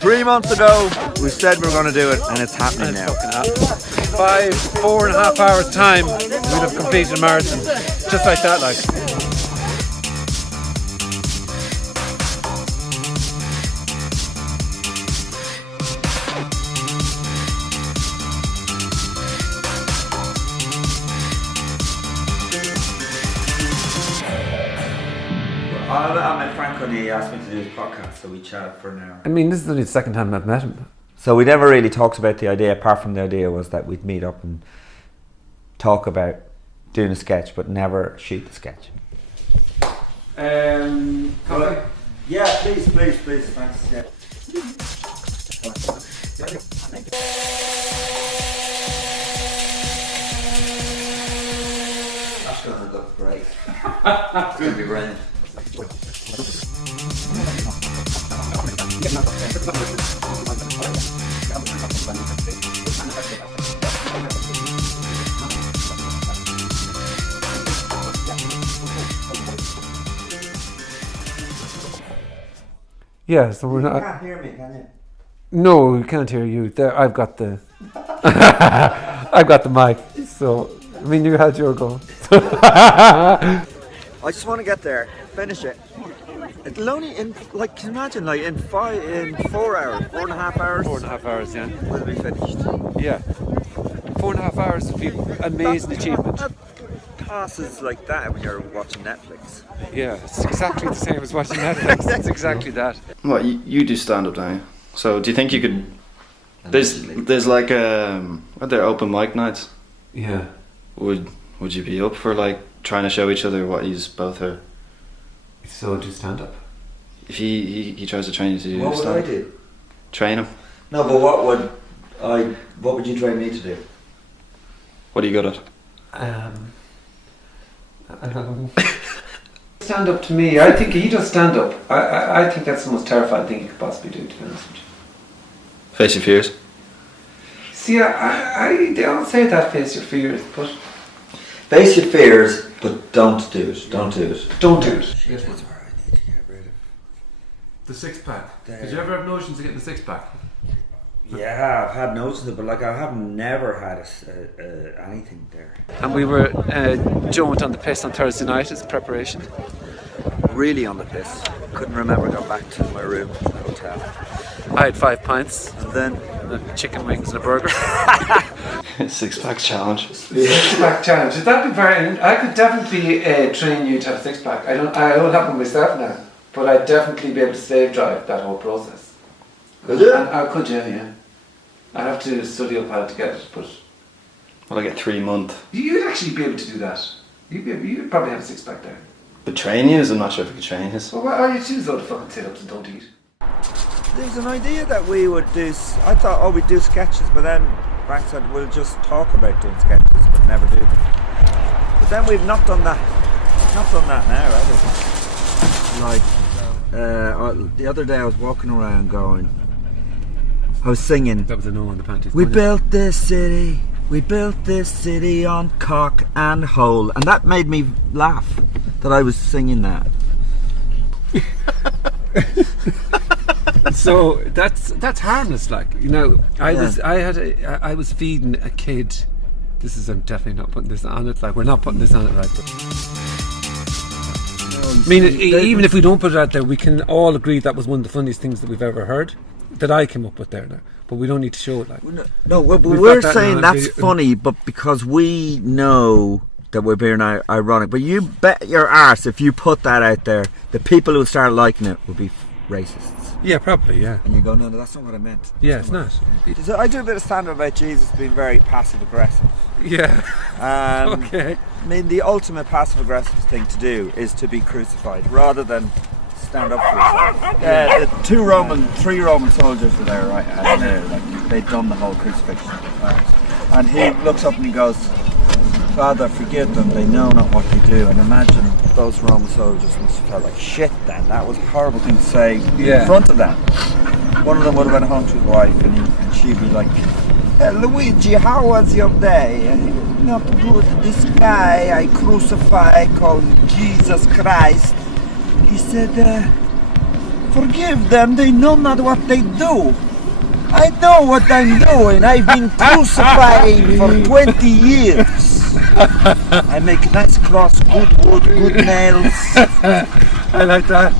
3 months ago, we said we were going to do it, and it's happening now. By 4.5 hours time, we'd have completed a marathon. Just like that, like. I met Frank and he asked me to do his podcast, so we chatted for an hour. I mean, this is only the second time I've met him. So we never really talked about the idea, apart from the idea was that we'd meet up and talk about doing a sketch, but never shoot the sketch. Coffee? Yeah, please, thanks. Yeah. That's going to look great. It's going to be brilliant. Yeah, so we're not. You can't hear me, can you? No, we can't hear you. There, I've got the. I've got the mic. So, I mean, you had your go. I just want to get there, finish it. It'll only can you imagine, in 4 hours, 4.5 hours. 4.5 hours, yeah. We'll be finished. Yeah. 4.5 hours would be an amazing achievement. That passes like that when you're watching Netflix. Yeah, it's exactly the same as watching Netflix. It's exactly that. Well, you do stand-up, don't you? So do you think you could... There's like are there open mic nights? Yeah. Would you be up for trying to show each other what he's both are? So do stand-up. If he tries to train you to do what stand-up. What would I do? Train him. No, but what would you train me to do? What are you good at? Stand up to me. I think he does stand up. I think that's the most terrifying thing you could possibly do, to be honest with you. Face your fears. See, I don't say that, face your fears, but face your fears, but don't do it. Don't do it. Don't do it. Shit, it's where I need to get rid of the 6-pack. Did you ever have notions of getting the 6-pack? Yeah, I've had notions of it, but I have never had anything there. And we were Joe went on the piss on Thursday night as preparation. Really on the piss. Couldn't remember going back to my room in the hotel. I had 5 pints and then chicken wings and a burger. 6-pack challenge. 6-pack challenge. Would that be very? I could definitely train you to have a 6-pack. I don't have one myself now, but I'd definitely be able to slave drive that whole process. Could you? I could, yeah. I'd have to study up how to get it, but... Well, I get 3 months. You'd actually be able to do that. You'd probably have a 6-pack there. But train you? I'm not sure if I could train his. Well, all you choose all the fucking sit-ups and don't eat. There's an idea that we would do... I thought, we'd do sketches, but then Frank said we'll just talk about doing sketches, but never do them. But then we've not done that. Not done that now, have we? The other day I was walking around going... I was singing. That was a no on the panties. We built this city on cock and hole, and that made me laugh that I was singing that. So that's harmless, I was feeding a kid. I'm definitely not putting this on it. We're not putting this on it, right? But I mean, even if we don't put it out there, we can all agree that was one of the funniest things that we've ever heard. That I came up with there now, but we don't need to show it No, we're saying that's funny, but because we know that we're being ironic. But you bet your arse if you put that out there, the people who start liking it will be racists. Yeah, probably, yeah. And you go, no, that's not what I meant. Yeah, it's not. I do a bit of stand-up about Jesus being very passive-aggressive. Yeah. Okay. I mean, the ultimate passive-aggressive thing to do is to be crucified rather than stand up for yourself. The 3 Roman soldiers were there, right? And they'd done the whole crucifixion. Right? And he looks up and he goes, Father, forgive them, they know not what they do. And imagine those Roman soldiers must have felt like shit then. That was a horrible thing to say in front of them. One of them would have went home to his wife and she'd be like, Luigi, how was your day? And he goes, not good. This guy I crucify called Jesus Christ. He said, Forgive them, they know not what they do. I know what I'm doing. I've been crucified for 20 years. I make nice cross, good wood, good nails. I like that.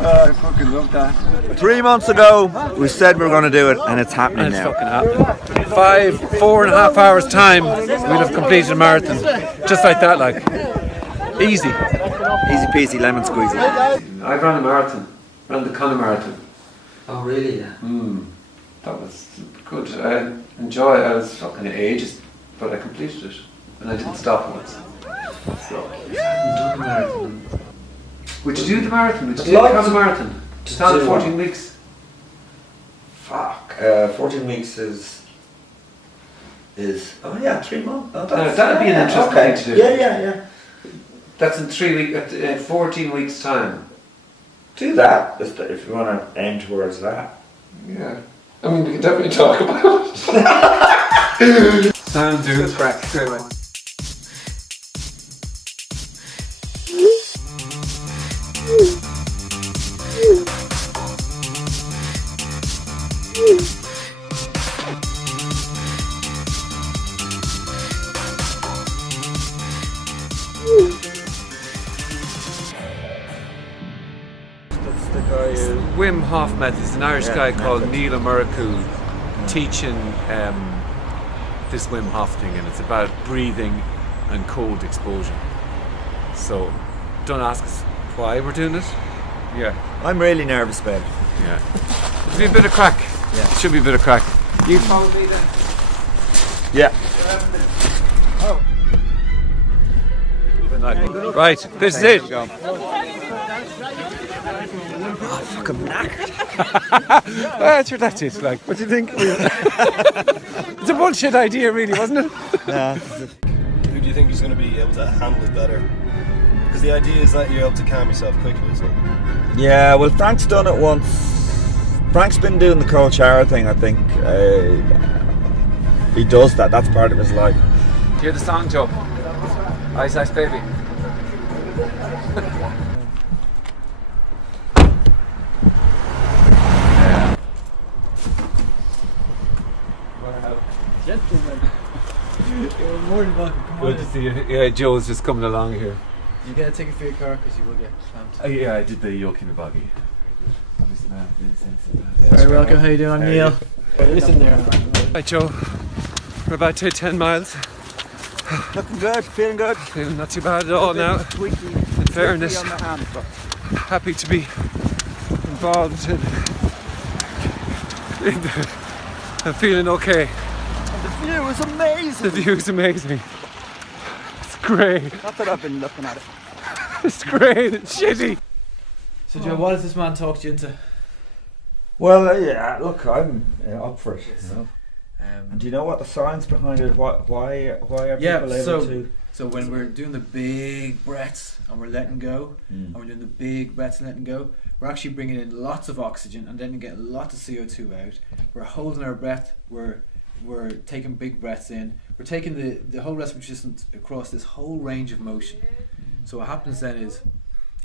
I fucking love that. 3 months ago, we said we were going to do it, and it's happening It's now. fucking happening. 4.5 hours time, we'll have completed a marathon. Just like that, like. Easy. Easy peasy, lemon squeezy. I ran a marathon. Ran the Conor marathon. Oh really? Yeah. That was good. I enjoyed it. I was fucking ages, but I completed it. And I didn't stop once. So. Done the marathon. Would you do the marathon? Would you I'd do the like Conor to- marathon? It's on do 14 weeks. Fuck. 14 weeks is. Oh yeah, 3 months. Oh, That'd be an interesting okay. thing to do. Yeah. That's in 14 weeks' time. Do that if you want to aim towards that. Yeah. I mean, we can definitely talk about it. Sound dude. Good crack. Straight away. Wim Hof method is an Irish guy called Niall O'Murchu teaching this Wim Hof thing, and it's about breathing and cold exposure. So don't ask us why we're doing it. Yeah. I'm really nervous about it. Yeah. It'll be a bit of crack. Yeah. It should be a bit of crack. You follow me then? Yeah. Right, this is it. Fucking knackered. That's it. Like, what do you think? It's a bullshit idea, really, wasn't it? Yeah. Who do you think is going to be able to handle it better? Because the idea is that you're able to calm yourself quickly, isn't it? Yeah, well, Frank's done it once. Frank's been doing the cold shower thing, I think. He does that. That's part of his life. Hear the song, Joe. Ice Ice Baby. Gentlemen, you're more than welcome. Come Good on to in. see you. Yeah, Joe's just coming along here. You get a ticket for your car because you will get clamped. Yeah, I did the yoke in the buggy. Very welcome. How you doing? I'm Neil. Listen there. Right, Joe. We're about to hit 10 miles. Looking good, feeling good. Feeling not too bad at all now. In fairness, On the hand, but happy to be involved in I'm feeling okay. the view is amazing. The view is amazing. It's great. Not that I've been looking at it. It's great. It's shitty. So, Joe, what does this man talk you into? Well, yeah. Look, I'm up for it. You know. And Um, do you know what the science behind it? Why are Yeah, people able so- to? so when we're doing the big breaths and we're letting go, and we're doing the big breaths and letting go, we're actually bringing in lots of oxygen and then get lots of CO2 out. We're holding our breath. We're taking big breaths in. We're taking the whole respiratory system across this whole range of motion. So what happens then is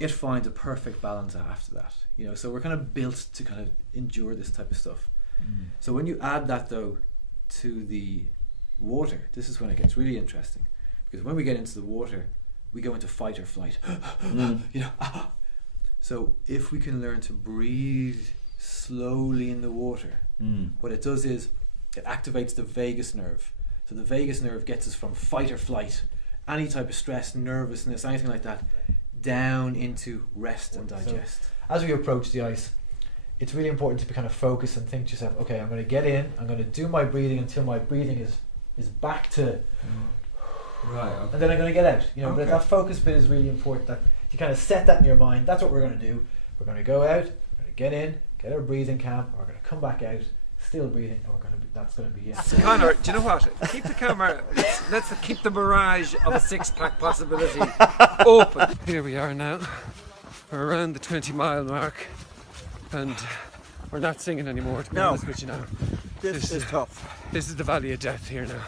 it finds a perfect balance after that. You know, so we're kind of built to kind of endure this type of stuff. So when you add that though to the water, this is when it gets really interesting, because when we get into the water, we go into fight or flight. You know. So if we can learn to breathe slowly in the water, what it does is it activates the vagus nerve. So the vagus nerve gets us from fight or flight, any type of stress, nervousness, anything like that, down into rest and digest. As we approach the ice, it's really important to be kind of focused and think to yourself, okay, I'm going to get in, I'm going to do my breathing until my breathing is back to, Right. Okay. and then I'm going to get out. You know, Okay. but that focus bit is really important. That you kind of set that in your mind. That's what we're going to do. We're going to go out, we're going to get in, get our breathing calm, we're going to come back out, still breathing, and that's going to be it. Conor, do you know what? Keep the camera. Let's keep the mirage of a six-pack possibility open. Here we are now. We're around the 20-mile mark, and we're not singing anymore. To be No. honest with you now, This is tough. this is the valley of death here now,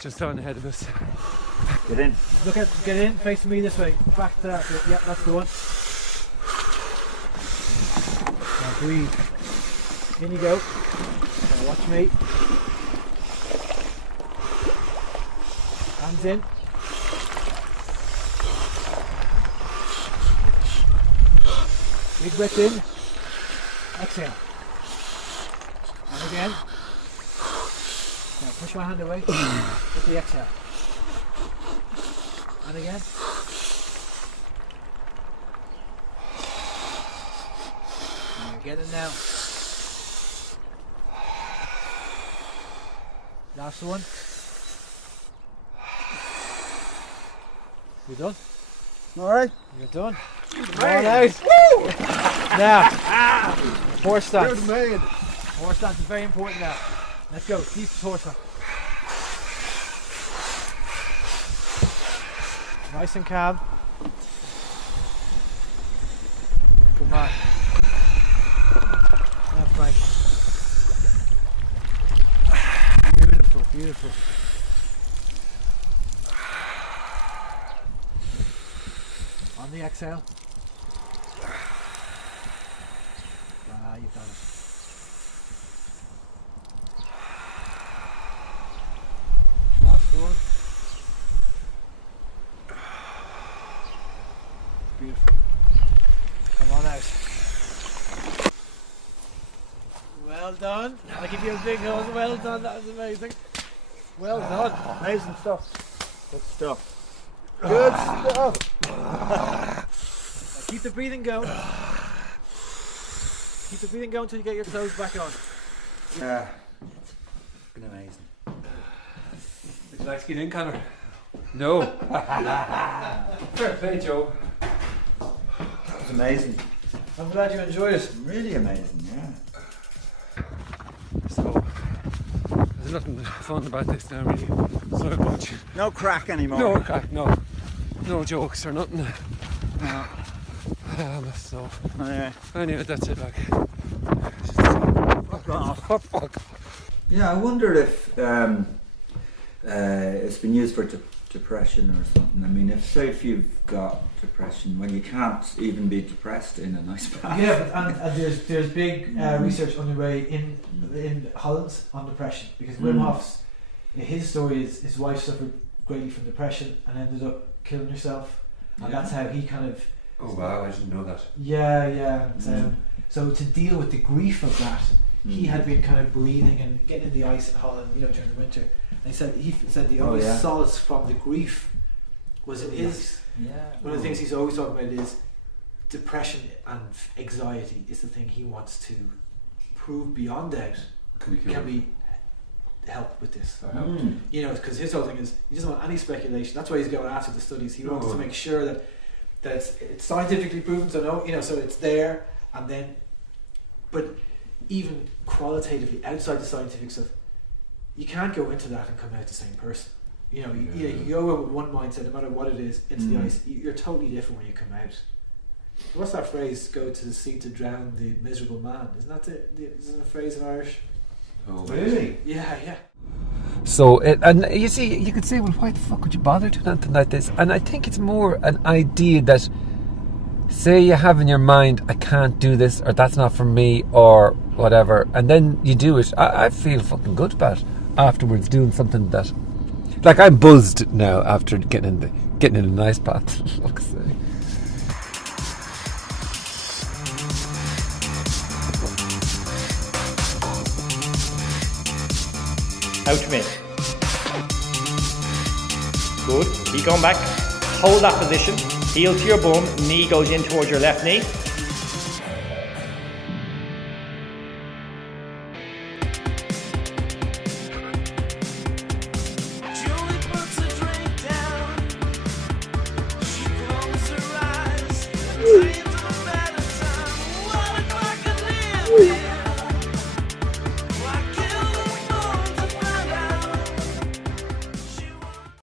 just on ahead of us. Get in. Get in, facing me this way, back to that bit. Yep, that's the one. Breathe. In you go. Now watch me. Hands in. Big breath in. Exhale. And again. Now push my hand away. With the exhale. And again. And you're getting now. Last one. You done? Alright. You're done. Come on out. Woo! Now, horse stance. Horse stance is very important now. Let's go. Deep horse stance. Nice and calm. Good man. That's right. Beautiful, beautiful. On the exhale. You've done it. Last one. Beautiful. Come on out. Well done. I'll give you a big hug. Well done. That was amazing. Well done. Amazing stuff. Good stuff. Good stuff. Now keep the breathing going. Keep the breathing going until you get your clothes back on. Yeah. It's been amazing. Would you like to get in, Conor? No. Fair play, Joe. That was amazing. I'm glad you enjoyed it. Really amazing, yeah. So, there's nothing fun about this now, really. So much. No crack anymore. No crack, no. No jokes or nothing. No. So, Anyway. that's it, like. Fuck off. Oh, fuck. Yeah, I wonder if it's been used for depression or something. I mean, if you've got depression, well, you can't even be depressed in a nice bath. Yeah, but and there's big research underway in Holland on depression, because Wim Hof's, his story is his wife suffered greatly from depression and ended up killing herself, and that's how he kind of. Oh wow, I didn't know that. Yeah, and so to deal with the grief of that, he had been kind of breathing and getting in the ice in Holland, during the winter. And he said the only solace from the grief was in his. Yeah. One of the things he's always talking about is depression and anxiety is the thing he wants to prove beyond doubt can be helped with this. Because his whole thing is he doesn't want any speculation. That's why he's going after the studies. He wants to make sure that it's scientifically proven. So so it's there, and then, but even qualitatively outside the scientific stuff, you can't go into that and come out the same person. You go in with one mindset, no matter what it is, into the ice. You're totally different when you come out. What's that phrase? Go to the sea to drown the miserable man. Isn't that isn't a phrase in Irish? Oh, really? Yeah. So, and you see, you could say, well, why the fuck would you bother doing anything like this? And I think it's more an idea that, say you have in your mind, I can't do this, or that's not for me, or whatever, and then you do it. I feel fucking good about it afterwards, doing something that, like, I'm buzzed now after getting in a nice bath. Fuck's sake. Out mid. Good. Keep going back. Hold that position. Heel to your bum. Knee goes in towards your left knee.